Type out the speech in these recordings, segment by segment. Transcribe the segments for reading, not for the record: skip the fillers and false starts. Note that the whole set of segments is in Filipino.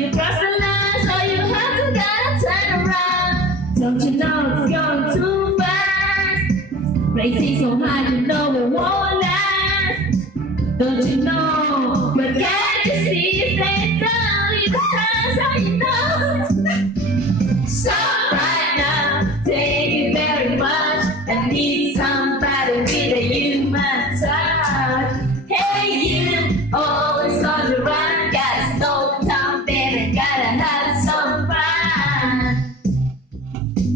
You cross the line, so you have to gotta turn around. Don't you know it's going too fast? Racing so high, you know it won't last. Don't you know? But can't you see? Say down in the stars, how you know? Stop right now, thank you very much. I need somebody with a human touch. Hey you, always on the run, gotta slow down, baby, gotta have some fun.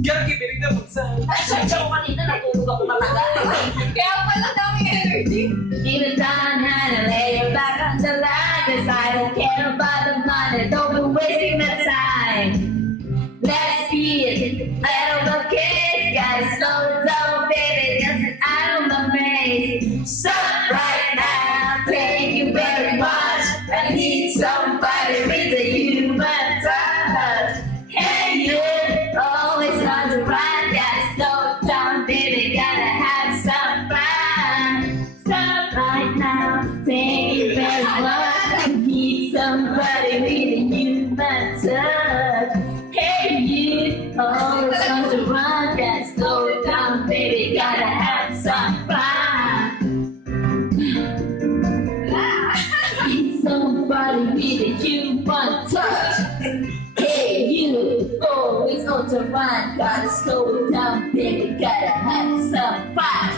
Gagi, binigyan mo sa... Ay, siya ko kanina, natulog ako talaga. Kaya pala daming energy. Even time and lay it back on the line, 'cause I don't care about the money, don't be wasting the time. Let's be it, out of the case, gotta slow it down, baby, just out of the maze. Stop right now, thank you very much. I need somebody with a human touch. Hey you, always on the run, gotta slow it down, baby, gotta have some fun. Stop right now, thank you very much. I need somebody with a human touch. Hey you, always on the run, gotta slow it down, baby, gotta have some fun. Need somebody with a human touch. Hey you, always on the run, gotta slow it down, baby, gotta have some fun.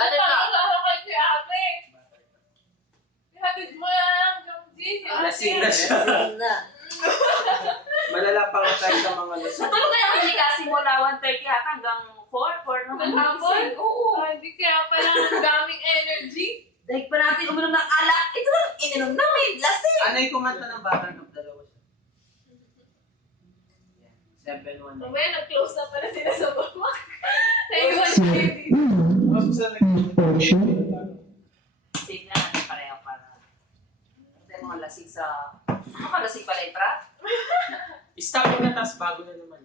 Bakit ka? Parang kayo si ate. Ihatid mo lang, Jomji. Lasing na siya. Malala pa nga tayo sa mga lasing. Natulog kayo hindi kasi mula 1:30 hanggang 4 na Hapon? Oo. Hindi kaya pala ang daming energy. Like pa natin uminom ng alak, ito lang ininom namin, lasing! Ano yung kumanta ng Battle of Dalawa siya? 7-1. Mamaya nag-close na pala sila sa baba. Naiwan siya dito. Mas gusto na Tignan natin pareho para. Kasi mga lasing sa... Ano ka lasing pala, Ipra? Stop mo na, tapos bago na naman.